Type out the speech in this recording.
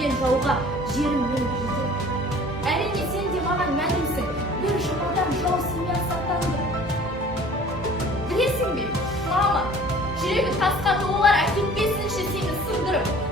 келген жауға жерімнен жетем. Әрине сен де маған мәлімсің, бір жұмадан жау сымиян сақтанды. Білесің бе, мама, жүрегі тасқа толар әкетпесінші сені сындырып.